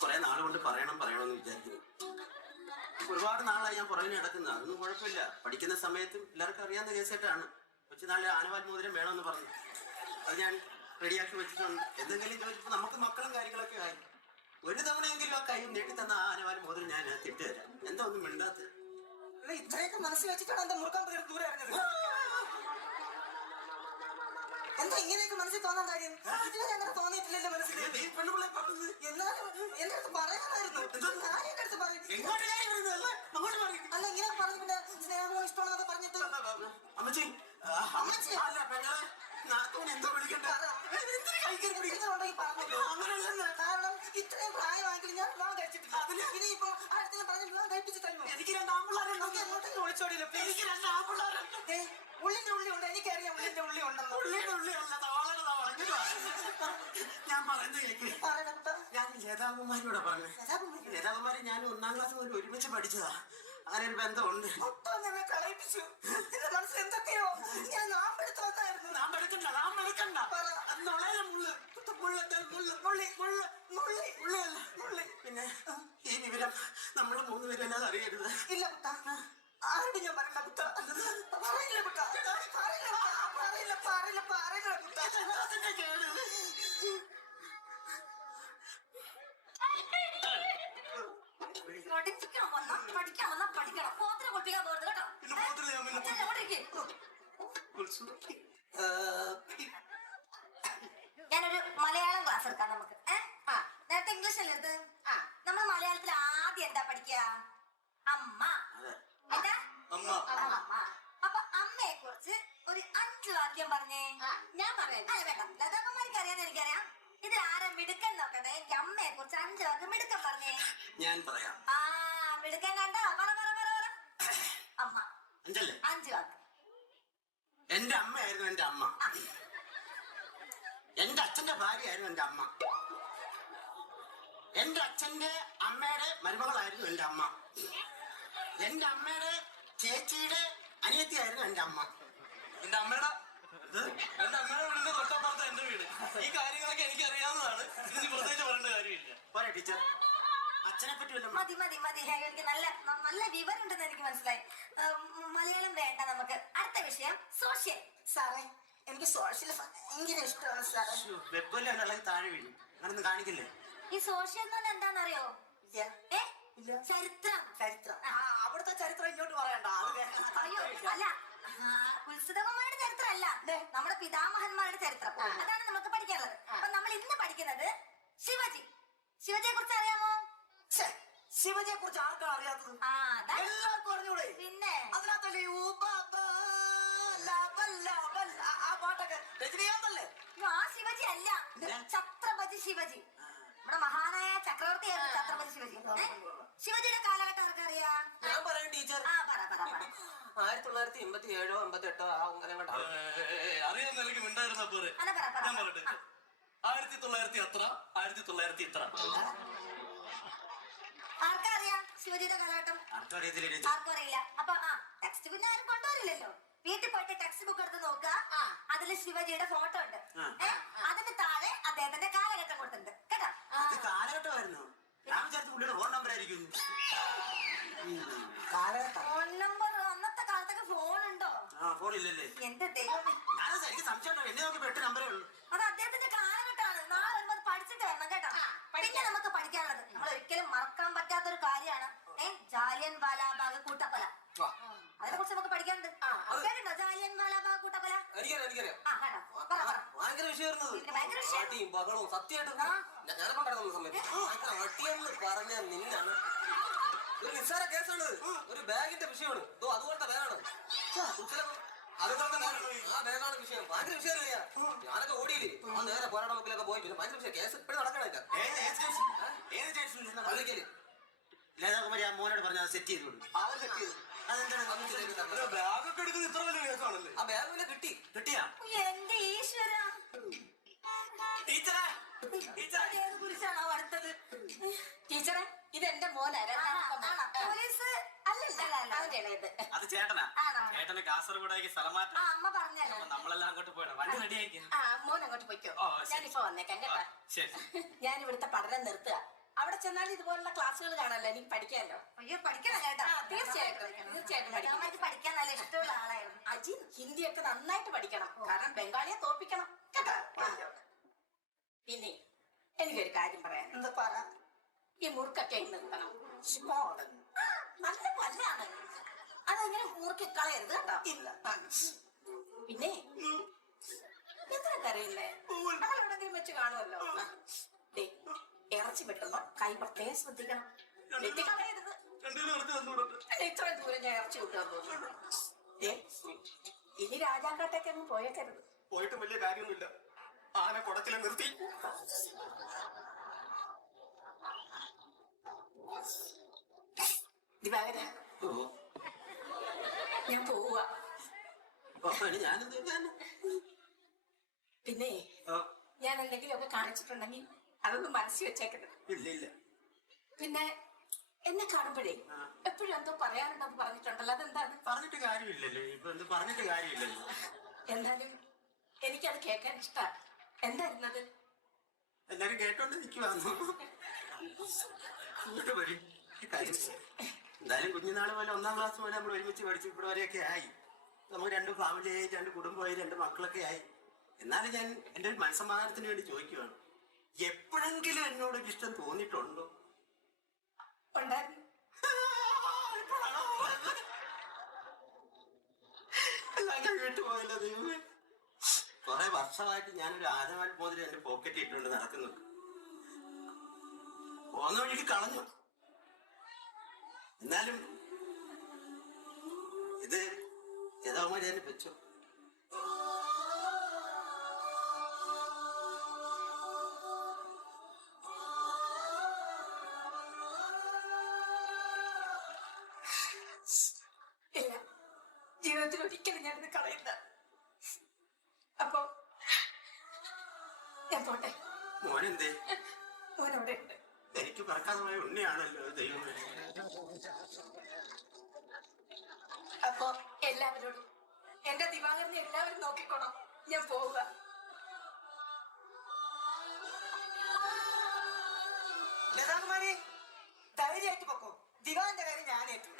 കുറെ നാളുകൊണ്ട് പറയണമെന്ന് വിചാരിക്കുന്നു. ഒരുപാട് നാളായി ഞാൻ പുറകിന് കിടക്കുന്നത്. അതൊന്നും കുഴപ്പമില്ല. പഠിക്കുന്ന സമയത്തും എല്ലാവർക്കും അറിയാവുന്ന കേസായിട്ടാണ്. കൊച്ചു നാളെ ആനവാൽ മോതിരം വേണമെന്ന് പറഞ്ഞു. അത് ഞാൻ റെഡിയാക്കി വെച്ചിട്ടുണ്ട്. എന്തെങ്കിലും ചോദിച്ചപ്പോൾ നമുക്ക് മക്കളും കാര്യങ്ങളൊക്കെ ആയി. ഒരു തവണയെങ്കിലും ആ കൈ നീട്ടി തന്ന ആ ആനവാൽ മോതിരം ഞാൻ തിട്ടുതരാം. എന്താ ഒന്നും മിണ്ടാത്ത? ഇത്രയൊക്കെ മനസ്സിൽ വെച്ചിട്ടാണ് എന്താ മുറുക്കാൻ പേര് ദൂരെ അറിഞ്ഞത്? എന്താ ഇങ്ങനെയൊക്കെ മനസ്സിൽ തോന്നാൻ കാര്യം? ഇതുവരെ അങ്ങനെ തോന്നിയിട്ടില്ലല്ലോ മനസ്സിൽ. എന്നാലും എന്റെ അടുത്ത് പറയാനായിരുന്നു. എന്റെ അടുത്ത് പറയും. അല്ല ഇങ്ങനെ പറഞ്ഞു പിന്നെ സ്നേഹമോ ഇഷ്ടമാണെന്നൊക്കെ പറഞ്ഞിട്ട് അമ്മച്ചി അമ്മച്ചി അല്ല പെങ്ങളെ നാത്തോനെ എന്തോ വിളിക്കണ്ട. കാരണം ഇത്രയും പ്രായമായിട്ട് ഞാൻ വിവാഹം കഴിച്ചിട്ടില്ല. ഇനിയിപ്പോ അടുത്ത് പറഞ്ഞ് വിവാഹം കഴിപ്പിച്ച് തരുമോ? എനിക്ക് രണ്ട് ആമ്പിള്ളാരുണ്ട്. അങ്ങോട്ടേക്ക് ഒളിച്ചോടിയില്ല. എനിക്ക് രണ്ട് ആമ്പിള്ളാരുണ്ട്. ഉള്ളിന്റെ ഉള്ളി ഉണ്ട്. എനിക്കറിയാം ഉള്ളിന്റെ ഉള്ളി ഉണ്ടെന്ന്. ഉള്ളിയുടെ ഉള്ളിയല്ല ഞാൻ പറയുന്നത് കേക്ക്. ഞാൻ ലതാകുമാരിയോടെ പറഞ്ഞു. ലതാകുമാരി ഞാൻ 1ാം ക്ലാസ് മുതൽ ഒരുമിച്ച് പഠിച്ചതാ. അങ്ങനെ ഒരു ബന്ധമുണ്ട്. കളയിപ്പിച്ചു. എന്റെ മനസ്സിൽ എന്തൊക്കെയോ ഞാൻ നാമ്പെടുത്ത് വന്നായിരുന്നു. പിന്നെ ഈ വിവരം നമ്മള് 3 പേരും അല്ലാതെ അറിയരുത്. ഇല്ല കുട്ട, ആരുടെ ഞാൻ പറയണ്ട കുട്ട. പറയില്ല കുട്ട, പറയില്ല കുട്ട. പഠിക്കണം. പോത്തിനെ കുളിപ്പിക്കാൻ പോകരുത് കേട്ടോ. ഞാനൊരു മലയാളം ക്ലാസ് എടുക്കാം നമുക്ക്. നേരത്തെ ഇംഗ്ലീഷല്ലേ എടുത്ത്? നമ്മൾ മലയാളത്തിൽ ആദ്യം എന്താ പഠിക്കുക? അമ്മ. എന്താ? അമ്മ. അപ്പൊ അമ്മയെ കുറിച്ച് ഒരു 5 വാക്യം പറഞ്ഞേ. ഞാൻ പറയാം. അല്ല വേണ്ട, ലതാകുമാരിക്ക് അറിയാന്ന് എനിക്കറിയാം. ഇത് ആരാ മിടുക്കൻ നോക്കട്ടെ. എനിക്ക് അമ്മയെ കുറിച്ച് 5 വാക്യം മിടുക്കൻ പറഞ്ഞേ. ഞാൻ പറയാം. മിടുക്കൻ കണ്ടോ? പറ. അമ്മ 5 വാക്ക്. എന്റെ അമ്മയായിരുന്നു എന്റെ അമ്മ. എന്റെ അച്ഛന്റെ ഭാര്യയായിരുന്നു എന്റെ അമ്മ. എന്റെ അച്ഛന്റെ അമ്മയുടെ മരുമകളായിരുന്നു എന്റെ അമ്മ. എന്റെ അമ്മയുടെ ചേച്ചിയുടെ അനിയത്തിയായിരുന്നു എന്റെ അമ്മ. എന്റെ അമ്മയുടെ വീടിന്റെ തൊട്ടപ്പുറത്ത് എന്റെ വീട്. ഈ കാര്യങ്ങളൊക്കെ എനിക്ക് അറിയാവുന്നതാണ്. ഇതിന് പ്രത്യേകിച്ച് പറയേണ്ട കാര്യമില്ല. പോരാ ടീച്ചർ, അച്ഛനെ പറ്റി മതി. എനിക്ക് നല്ല വിവരം ഉണ്ടെന്ന് എനിക്ക് മനസ്സിലായി. മലയാളം വേണ്ട നമുക്ക്. അടുത്ത വിഷയം സോഷ്യൽ. സാറേ, എനിക്ക് സോഷ്യൽ ഭയങ്കര ഇഷ്ടമാണ് സാറേ. വെപ്പല്ലേ താഴെ വീഴും. അങ്ങനൊന്നും കാണിക്കില്ലേ? ഈ സോഷ്യൽ എന്ന് പറഞ്ഞാൽ എന്താണെന്നറിയോ? ചരിത്രം. അവിടുത്തെ ചരിത്രം ഇങ്ങോട്ട് പറയണ്ട. അയ്യോ അല്ല, ഉത്സുതകുമാരുടെ ചരിത്രം അല്ല, നമ്മുടെ പിതാമഹന്മാരുടെ ചരിത്രം. അതാണ് നമുക്ക് പഠിക്കാനുള്ളത്. അപ്പൊ നമ്മൾ ഇന്ന് പഠിക്കുന്നത് ശിവജിയെ കുറിച്ച് അറിയാമോ? ശിവജിയെ കുറിച്ച് ആർക്കാണ് അറിയാത്തത്? എല്ലാവർക്കും അറിഞ്ഞൂടെ? പിന്നെ അതിനകത്തല്ലേ ആ പാട്ടൊക്കെ രജനീകാന്തല്ലേ? ആ ശിവജി അല്ല, ഛത്രപതി ശിവജി. നമ്മുടെ മഹാനായ ചക്രവർത്തിയായിരുന്നു ഛത്രപതി ശിവജി. ശിവജിയുടെ കാലഘട്ടം അവർക്ക് അറിയാം? ഞാൻ പറയാം ടീച്ചർ. പറ. 1987 88 അറിയാൻ നിലയ്ക്ക് മിണ്ടായിരുന്ന പോരെ. ഞാൻ പറയട്ടെ. 1900 അത്ര, 1900 ഇത്ര. ആർക്കറിയാം ശിവജിയുടെ കാലഘട്ടം? ആർക്കും അറിയില്ല. അപ്പൊ ടെക്സ്റ്റ് പിന്നെ ആരും കൊണ്ടുവരില്ലല്ലോ. വീട്ടിൽ പോയിട്ട് ടെക്സ്റ്റ് ബുക്ക് എടുത്ത് നോക്കുക. അതിൽ ശിവജിയുടെ ഫോട്ടോ ഉണ്ട്. അതിന് താഴെ അദ്ദേഹത്തിന്റെ കാലഘട്ടം കൊടുത്തിട്ടുണ്ട് കേട്ടോ. കാലഘട്ടമായിരുന്നു. ഫോൺ നമ്പർ ആയിരിക്കും. ഫോൺ നമ്പർ അന്നത്തെ കാലത്തൊക്കെ ഫോൺ ഉണ്ടോ? ഫോൺ ഇല്ലല്ലേ? എന്റെ ദൈവമേ, എനിക്ക് സംശയം. എന്നെ നോക്കി 8 നമ്പറേ ഉള്ളൂ. അത് അദ്ദേഹത്തിന്റെ കാലഘട്ടമാണ്. നാളെ വരുമ്പോ പഠിച്ചിട്ട് വരണം കേട്ടോ. പിന്നെ നമുക്ക് പഠിക്കാനുള്ളത് നമ്മൾ ഒരിക്കലും മറക്കാൻ പറ്റാത്തൊരു കാര്യമാണ് ജാലിയൻ വാലാബാഗ് കൂട്ടക്കൊല. അതിനെ കുറിച്ച് നമുക്ക് പഠിക്കാനുണ്ട്. കേട്ടോ ജാലിയൻ വാലാബാഗ് കൂട്ടക്കൊല? ഭയങ്കര വിഷയമായിരുന്നു. ബഹളവും സത്യമായിട്ട് ഞാൻ കൊണ്ടിരുന്ന സമയത്ത് അടിയെന്ന് പറഞ്ഞ നിന്നാണ്. ഒരു നിസ്സാര കേസാണ്. ഒരു ബാഗിന്റെ വിഷയമാണ്. അതുപോലത്തെ ബാഗാണ്. അതുപോലെ തന്നെ ആ ബാഗാണ് വിഷയം. ഭയങ്കര വിഷയമല്ല. ഞാനൊക്കെ ഓടിയില്ലേ. ആ നേരെ പോരാട മുക്കിലൊക്കെ പോയി. പിന്നെ ഭയങ്കര വിഷയം. കേസ് ഇപ്പോഴും നടക്കണില്ല. ലതാകുമാരി ആ മോനോട് പറഞ്ഞാൽ സെറ്റ് ചെയ്തു. ബാഗൊക്കെ എടുക്കുന്നത് ഇത്ര വലിയ കേസാണല്ലേ? ആ ബാഗ് പിന്നെ കിട്ടിയാ? എന്റെ ഈശ്വര ടീച്ചറെ ഏത് കുരിശാണോ അടുത്തത്? ടീച്ചറെ ഇത് എന്റെ മോനാ. പോലീസ് അല്ലല്ല അവന്റെ ഇളയത്. അത് ചേട്ടനാ. ആണോ? ചേട്ടന് കാസർഗോഡേക്ക് സ്ഥലം മാറ്റം. ആ അമ്മ പറഞ്ഞല്ലോ. അപ്പൊ നമ്മളെല്ലാം അങ്ങോട്ട് പോയണം. വണ്ടി റെഡി ആയിരിക്കും. ആ മോൻ അങ്ങോട്ട് പോയിക്കോ. ഓ, ശരി. ഞാനിപ്പോ വന്നേക്കാം കേട്ടാ. ശരി. ഞാൻ ഇവിടുത്തെ പഠനം നിർത്തുക. അവിടെ ചെന്നാൽ ഇതുപോലുള്ള ക്ലാസ്സുകൾ കാണാമല്ലോ, എനിക്ക് പഠിക്കാമല്ലോ. അയ്യോ പഠിക്കണം കേട്ടോ. തീർച്ചയായിട്ടും പഠിക്കണം. അമ്മയ്ക്ക് പഠിക്കാൻ നല്ല ഇഷ്ടമുള്ള ആളായിരുന്നു. അജി ഹിന്ദിയൊക്കെ നന്നായിട്ട് പഠിക്കണം, കാരണം ബംഗാളിയെ തോപ്പിക്കണം കേട്ടോ. പിന്നെ എനിക്കൊരു കാര്യം പറയാൻ. എന്താ പറ? ഈ മുറുക്കൊക്കെ നിർത്തണം. സ്മോള് നല്ല പല്ലാണ്, അതങ്ങനെ മുറുക്കി കളയരുത് കേട്ടോ. ഇല്ല. പിന്നെ എത്ര കറിയില്ലേ എവിടെങ്കിലും വെച്ച് കാണുമല്ലോ. ദേ, ഇറച്ചി വെട്ടുമ്പോ കൈ പ്രത്യേകം ശ്രദ്ധിക്കണം, വെട്ടിക്കളയരുത്. പിന്നെ ഇത്രയും ദൂരം ഞാൻ ഇറച്ചി വിട്ടാൻ തോന്നുന്നു. ഇനി രാജാക്കാട്ടേക്കൊന്നും പോയേക്കരുത്. പോയിട്ട് വലിയ കാര്യമൊന്നുമില്ല. ആന കുടത്തിലെ നിർത്തി. ദിവാകര, ഞാൻ പോവുക. ഞാനെന്ത് ചെയ്യാനാ? പിന്നെ ഞാൻ എന്തെങ്കിലുമൊക്കെ കാണിച്ചിട്ടുണ്ടെങ്കിൽ അതൊന്നും മനസ്സിൽ വെച്ചേക്കരുത്. ഇല്ല ഇല്ല. പിന്നെ എന്നെ കാണുമ്പോഴേ എപ്പോഴും എന്തോ പറയാനുണ്ടെന്ന് പറഞ്ഞിട്ടുണ്ടല്ലോ, അതെന്താണ്? പറഞ്ഞിട്ട് കാര്യമില്ലല്ലോ. ഇപ്പൊ എന്ത് പറഞ്ഞിട്ട് കാര്യമില്ലല്ലോ. എന്തായാലും എനിക്കത് കേൾക്കാൻ ഇഷ്ടമാണ്. എന്തായിരുന്നത്? എല്ലാരും കേട്ടോണ്ട് നിൽക്കുവാന്നു. എന്തായാലും കുഞ്ഞുനാള് പോലെ 1ാം ക്ലാസ് പോലെ നമ്മൾ ഒരുമിച്ച് പഠിച്ചു ഇവിടെ വരെയൊക്കെ ആയി. നമുക്ക് 2 ഫാമിലിയായി, 2 കുടുംബമായി, 2 മക്കളൊക്കെ ആയി. എന്നാലും ഞാൻ എൻ്റെ ഒരു മനസ്സമാധാനത്തിന് വേണ്ടി ചോദിക്കുവാണ്, എപ്പോഴെങ്കിലും എന്നോടൊരു ഇഷ്ടം തോന്നിയിട്ടുണ്ടോ? ഉണ്ടായിരുന്നു. എല്ലാം വിട്ടുപോയല്ലോ ദൈവമേ. കുറെ വർഷമായിട്ട് ഞാനൊരു ആനവാൽ മോതിരം എന്റെ പോക്കറ്റ് ഇട്ടുകൊണ്ട് നടക്കുന്നു. പോന്ന വഴിക്ക് കളഞ്ഞു. എന്നാലും ഇത് യഥാമാരി തന്നെ വെച്ചു. ഇല്ല, ജീവിതത്തിൽ ഒരിക്കലും ഞാനിത് കളയില്ല. അപ്പൊ ഞാൻ പോട്ടെ. മോനെന്തേ? മോനവിടെ ഉണ്ട്. എനിക്ക് പറക്കാതെ പോയ ഉണ്ണിയാണല്ലോ ദൈവമേ. അപ്പൊ എല്ലാവരോടും എന്റെ ദിവാകരനെ എല്ലാവരും നോക്കിക്കോണം. ഞാൻ പോവുക. ലതാകുമാരി ധൈര്യമായിട്ട് പൊക്കോ. ദിവാന്റെ കാര്യം ഞാൻ ഏറ്റു.